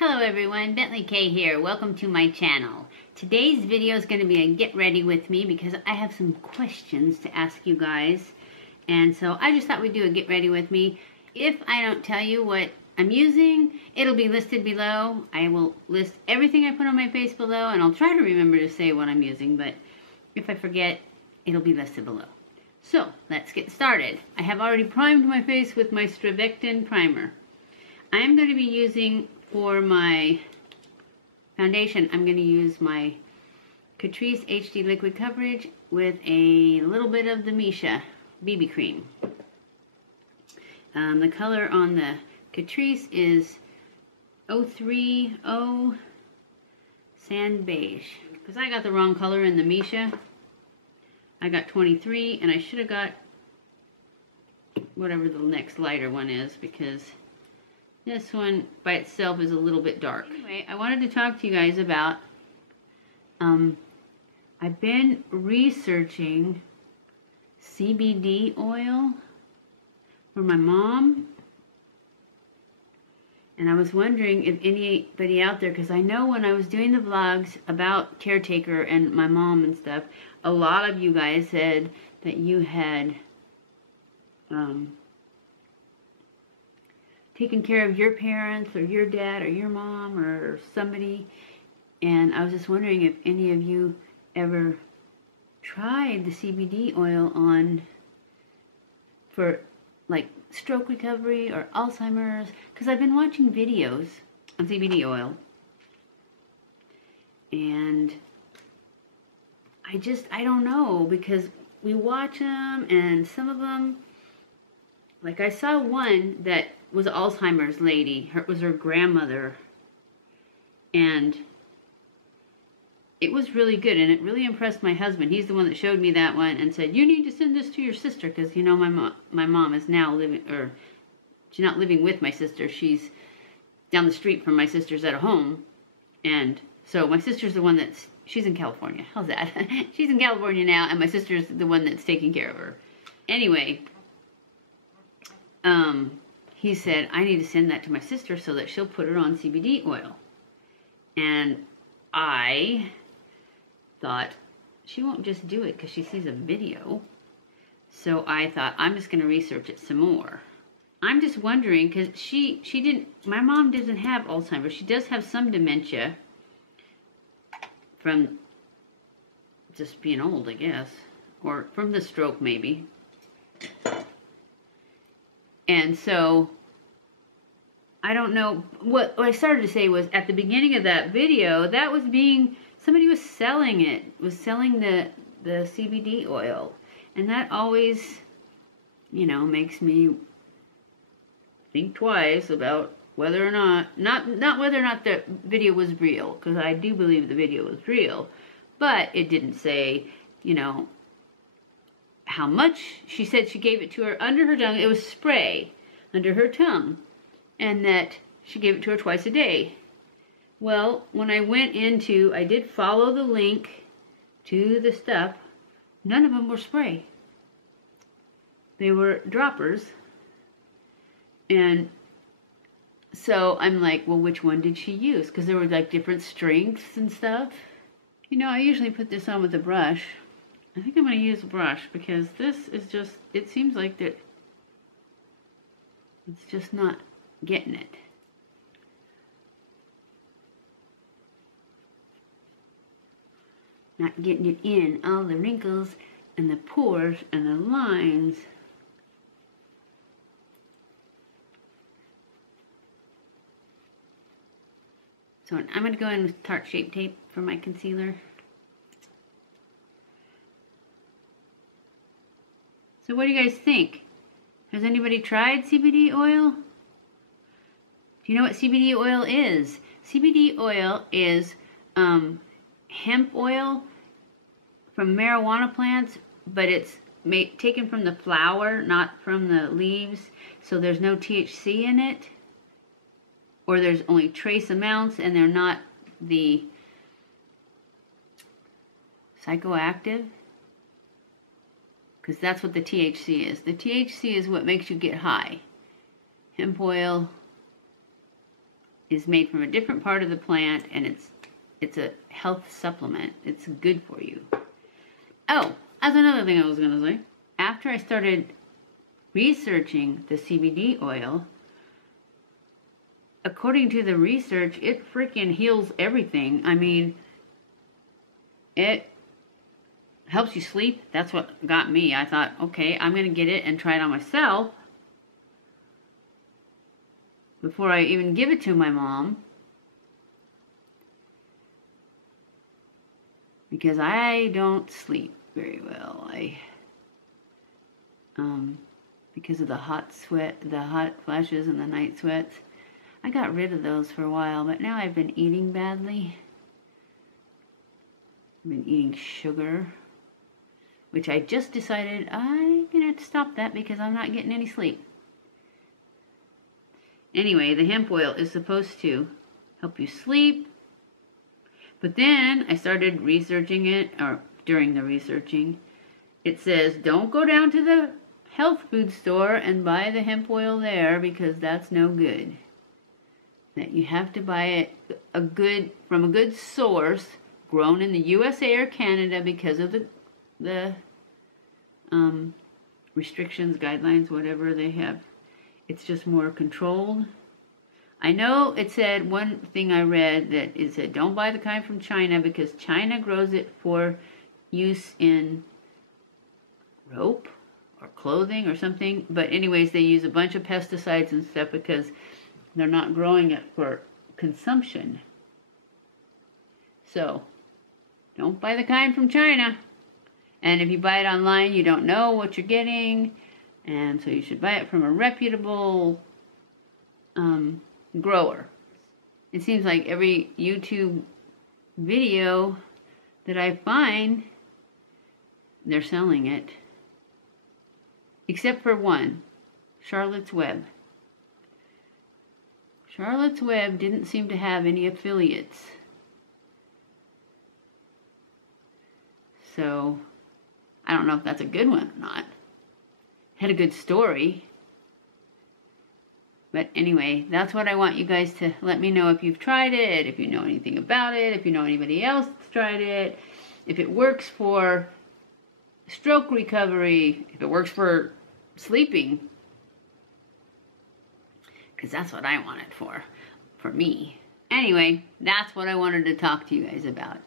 Hello everyone, BentlyK here. Welcome to my channel. Today's video is going to be a get ready with me because I have some questions to ask you guys. And so I just thought we'd do a get ready with me. If I don't tell you what I'm using, it'll be listed below. I will list everything I put on my face below, and I'll try to remember to say what I'm using, but if I forget, it'll be listed below. So let's get started. I have already primed my face with my StriVectin primer. I am going to be using, for my foundation, I'm going to use my CATRICE HD Liquid Coverage with a little bit of the Missha BB cream. The color on the CATRICE is 030 Sand Beige. Because I got the wrong color in the Missha. I got 23, and I should have got whatever the next lighter one is, because this one by itself is a little bit dark. Anyway, I wanted to talk to you guys about, I've been researching CBD oil for my mom. And I was wondering if anybody out there, because I know when I was doing the vlogs about caretaker and my mom and stuff, a lot of you guys said that you had taken care of your parents or your dad or your mom or somebody. And I was just wondering if any of you ever tried the CBD oil on for like stroke recovery or Alzheimer's, because I've been watching videos on CBD oil, and I don't know, because we watch them, and some of them, like I saw one that was an Alzheimer's lady, it was her grandmother, and it was really good, and it really impressed my husband. He's the one that showed me that one and said, you need to send this to your sister, because, you know, my mom is now living, or she's not living with my sister. She's down the street from my sister's at a home. And so my sister's the one she's in California. How's that? She's in California now, and my sister's the one that's taking care of her. Anyway, he said, I need to send that to my sister so that she'll put it on CBD oil. And I thought, she won't just do it because she sees a video. So I thought, I'm just going to research it some more. I'm just wondering, because my mom doesn't have Alzheimer's. She does have some dementia from just being old, I guess. Or from the stroke, maybe. And so, I don't know, what I started to say was, at the beginning of that video, that was somebody was selling it, selling the CBD oil. And that always, you know, makes me think twice about whether or not whether or not the video was real, because I do believe the video was real, but it didn't say, you know, how much. She said she gave it to her under her tongue. It was spray under her tongue, and that she gave it to her twice a day. Well, when I went into, I did follow the link to the stuff. None of them were spray. They were droppers. And so I'm like, well, which one did she use? Because there were like different strengths and stuff. You know, I usually put this on with a brush. I think I'm going to use a brush, because this is just, it seems like that it's just not getting it. Not getting it in all the wrinkles and the pores and the lines. So I'm going to go in with Tarte Shape Tape for my concealer. So what do you guys think? Has anybody tried CBD oil? Do you know what CBD oil is? CBD oil is hemp oil from marijuana plants, but it's taken from the flower, not from the leaves. So there's no THC in it, or there's only trace amounts, and they're not the psychoactive, because that's what the THC is. The THC is what makes you get high. Hemp oil is made from a different part of the plant, and it's a health supplement. It's good for you. Oh, that's another thing I was going to say. After I started researching the CBD oil, according to the research, it freaking heals everything. I mean, it helps you sleep. That's what got me. I thought, okay, I'm going to get it and try it on myself before I even give it to my mom. Because I don't sleep very well. Because of the hot sweat, the hot flashes and the night sweats. I got rid of those for a while, but now I've been eating badly. I've been eating sugar, which I just decided I'm gonna have to stop that because I'm not getting any sleep. Anyway, the hemp oil is supposed to help you sleep, but then I started researching it, or during the researching, it says don't go down to the health food store and buy the hemp oil there because that's no good. That you have to buy it from a good source, grown in the USA or Canada because of the restrictions, guidelines, whatever they have. It's just more controlled. I know it said, one thing I read, that it said don't buy the kind from China because China grows it for use in rope or clothing or something. But anyways, they use a bunch of pesticides and stuff because they're not growing it for consumption. So, don't buy the kind from China. And if you buy it online, you don't know what you're getting. And so you should buy it from a reputable grower. It seems like every YouTube video that I find, they're selling it. Except for one, Charlotte's Web. Charlotte's Web didn't seem to have any affiliates. So, I don't know if that's a good one or not. Had a good story. But anyway, that's what I want you guys to let me know if you've tried it, if you know anything about it, if you know anybody else that's tried it, if it works for stroke recovery, if it works for sleeping. Because that's what I want it for me. Anyway, that's what I wanted to talk to you guys about.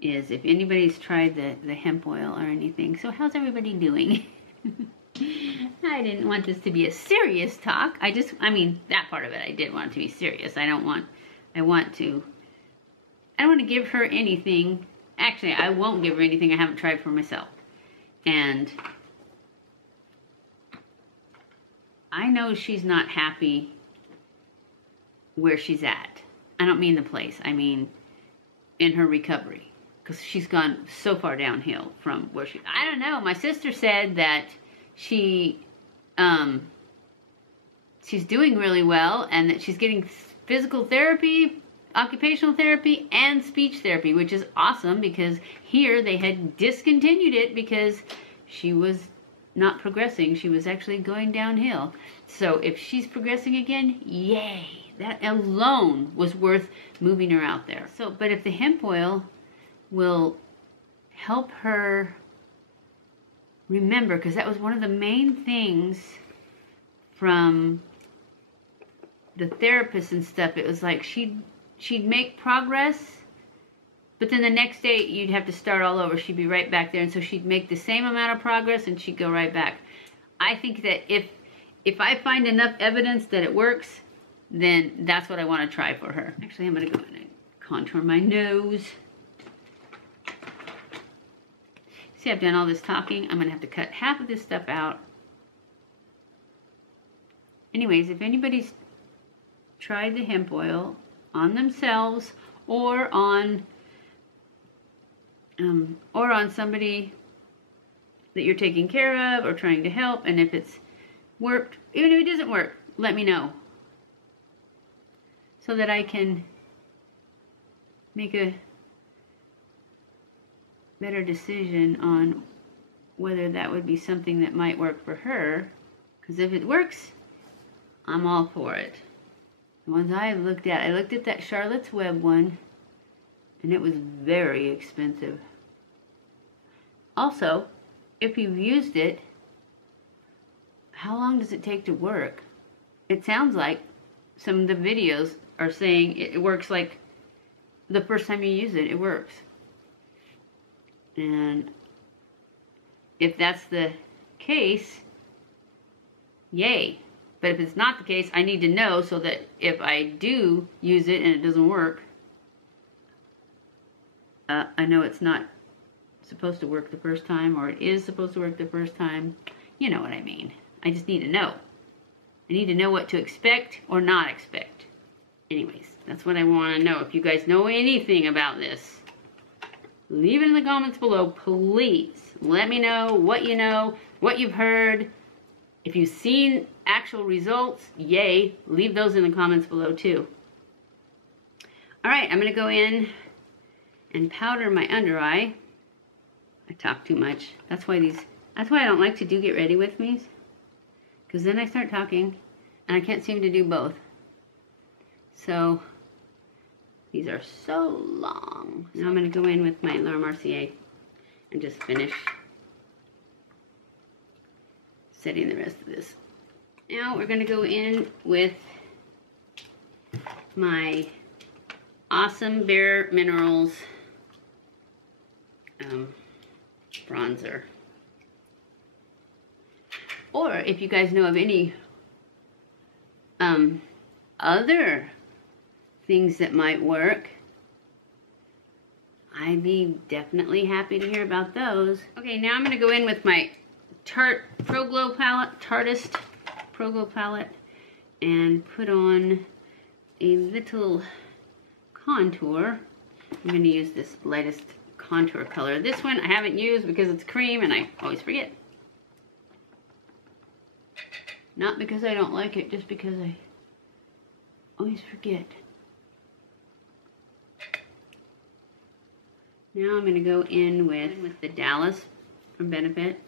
Is if anybody's tried the hemp oil or anything. So how's everybody doing? I didn't want this to be a serious talk. I mean, that part of it, I did want it to be serious. I want to give her anything. Actually, I won't give her anything I haven't tried for myself. And I know she's not happy where she's at. I don't mean the place. I mean in her recovery. Because she's gone so far downhill from where she... I don't know. My sister said that she's doing really well and that she's getting physical therapy, occupational therapy, and speech therapy, which is awesome because here they had discontinued it because she was not progressing. She was actually going downhill. So if she's progressing again, yay! That alone was worth moving her out there. So, but if the hemp oil will help her remember, because that was one of the main things from the therapist and stuff. It was like she'd make progress, but then the next day you'd have to start all over. She'd be right back there, and so she'd make the same amount of progress and she'd go right back. I think that if I find enough evidence that it works, then that's what I want to try for her. Actually, I'm going to go in and contour my nose. See, I've done all this talking. I'm going to have to cut half of this stuff out. Anyways, if anybody's tried the hemp oil on themselves or on somebody that you're taking care of or trying to help, and if it's worked, even if it doesn't work, let me know so that I can make a better decision on whether that would be something that might work for her. Because if it works, I'm all for it. The ones I looked at, I looked at that Charlotte's Web one, and it was very expensive. Also, if you've used it, how long does it take to work? It sounds like some of the videos are saying it works like the first time you use it, it works. And if that's the case, yay. But if it's not the case, I need to know so that if I do use it and it doesn't work, I know it's not supposed to work the first time, or it is supposed to work the first time. You know what I mean. I just need to know. I need to know what to expect or not expect. Anyways, that's what I want to know. If you guys know anything about this, leave it in the comments below, please. Let me know, what you've heard. If you've seen actual results, yay, leave those in the comments below too. All right, I'm gonna go in and powder my under eye. I talk too much. That's why I don't like to do get ready with me's, because then I start talking and I can't seem to do both. So these are so long. Now I'm gonna go in with my Laura Mercier and just finish setting the rest of this. Now we're gonna go in with my awesome Bare Minerals bronzer. Or if you guys know of any other things that might work, I'd be definitely happy to hear about those. Okay, now I'm gonna go in with my Tarte Pro Glow palette, Tartist Pro Glow palette, and put on a little contour. I'm gonna use this lightest contour color. This one I haven't used because it's cream and I always forget. Not because I don't like it, just because I always forget. Now I'm going to go in with the Dallas from Benefit.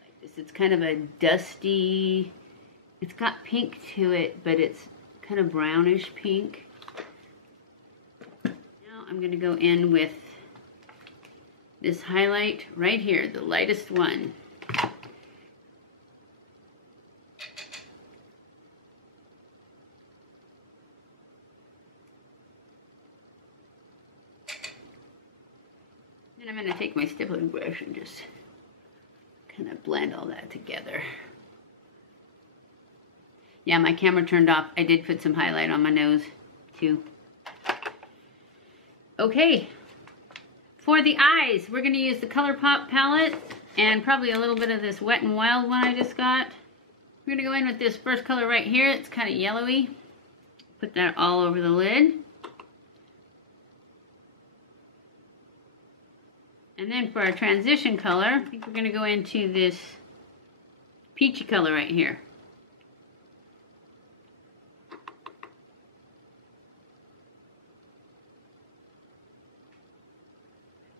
Like this, it's kind of a dusty, it's got pink to it, but it's kind of brownish pink. Now I'm going to go in with this highlight right here, the lightest one. And I'm going to take my stippling brush and just kind of blend all that together. Yeah, my camera turned off. I did put some highlight on my nose too. Okay, for the eyes, we're going to use the ColourPop palette and probably a little bit of this Wet n Wild one I just got. We're going to go in with this first color right here. It's kind of yellowy. Put that all over the lid. And then for our transition color, I think we're going to go into this peachy color right here.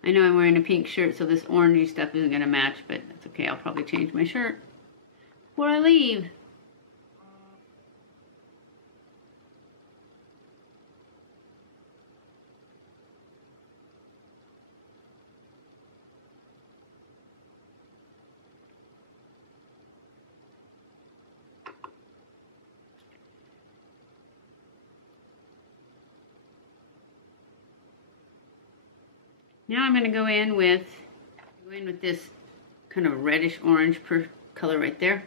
I know I'm wearing a pink shirt, so this orangey stuff isn't going to match, but that's okay. I'll probably change my shirt before I leave. Now I'm going to go in with this kind of reddish orange color right there.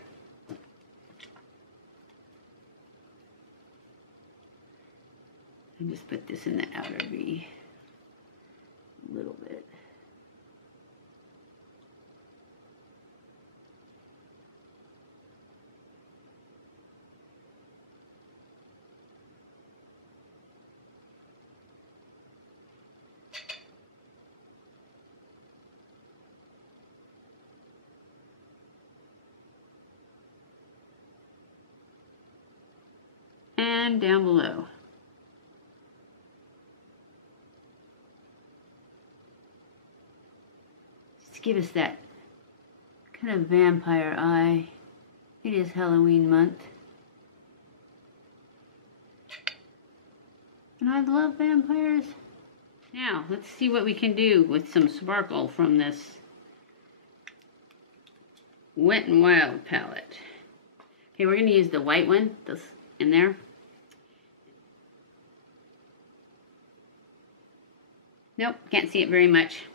And just put this in the outer V a little bit. And down below. Just to give us that kind of vampire eye. It is Halloween month. And I love vampires. Now, let's see what we can do with some sparkle from this Wet n Wild palette. Okay, we're going to use the white one that's in there. Nope, can't see it very much.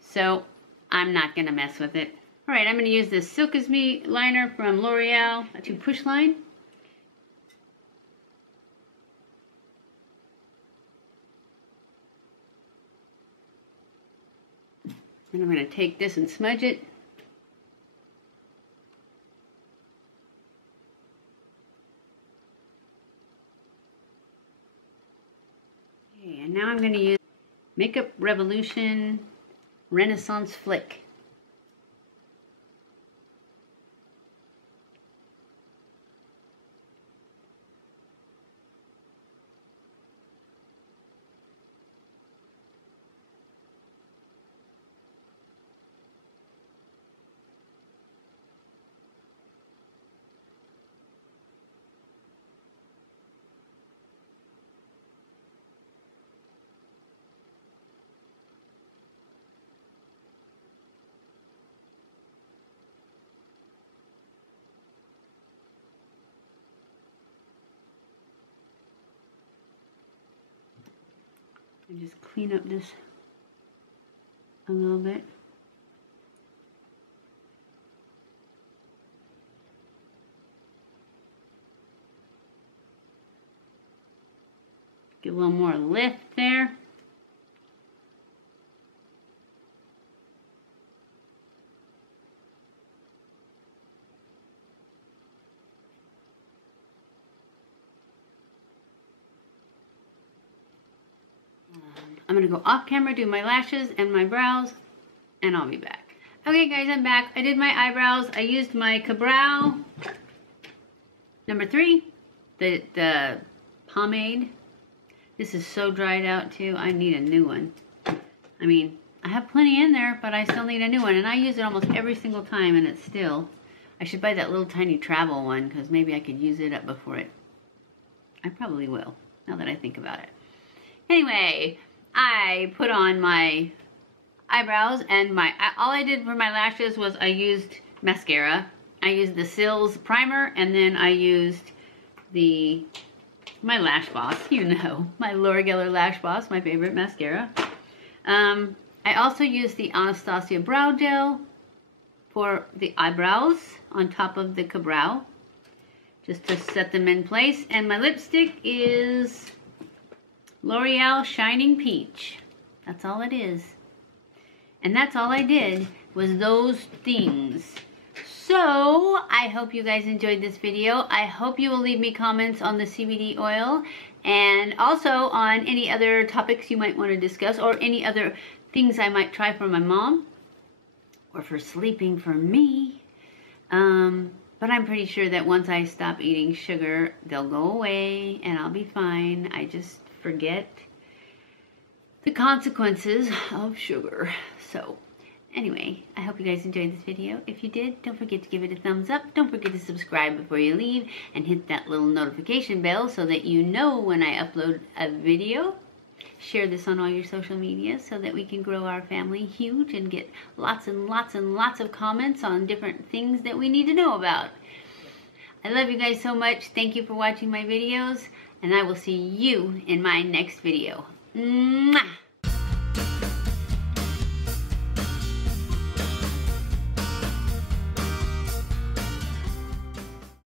So, I'm not going to mess with it. Alright, I'm going to use this Silk Is Me liner from L'Oreal, a 2 push line. And I'm going to take this and smudge it. Okay, and now I'm going to use Makeup Revolution Renaissance Flick. And just clean up this a little bit. Get a little more lift there. I'm going to go off camera, do my lashes and my brows, and I'll be back. Okay guys, I'm back. I did my eyebrows. I used my Ka-Brow number 3, the pomade. This is so dried out too. I need a new one. I mean, I have plenty in there, but I still need a new one. And I use it almost every single time, and it's still... I should buy that little tiny travel one, because maybe I could use it up before it... I probably will, now that I think about it. Anyway, I put on my eyebrows, and all I did for my lashes was I used mascara. I used the Sills primer, and then I used my Lash Boss, you know, my Laura Geller Lash Boss, my favorite mascara. I also used the Anastasia Brow Gel for the eyebrows on top of the Ka-Brow, just to set them in place. And my lipstick is L'Oreal Shining Peach. That's all it is. And that's all I did, was those things. So, I hope you guys enjoyed this video. I hope you will leave me comments on the CBD oil, and also on any other topics you might want to discuss, or any other things I might try for my mom, or for sleeping for me. But I'm pretty sure that once I stop eating sugar, they'll go away, and I'll be fine. I just forget the consequences of sugar. So, anyway, I hope you guys enjoyed this video. If you did, don't forget to give it a thumbs up. Don't forget to subscribe before you leave, and hit that little notification bell so that you know when I upload a video. Share this on all your social media so that we can grow our family huge and get lots and lots and lots of comments on different things that we need to know about. I love you guys so much. Thank you for watching my videos, and I will see you in my next video. Mwah!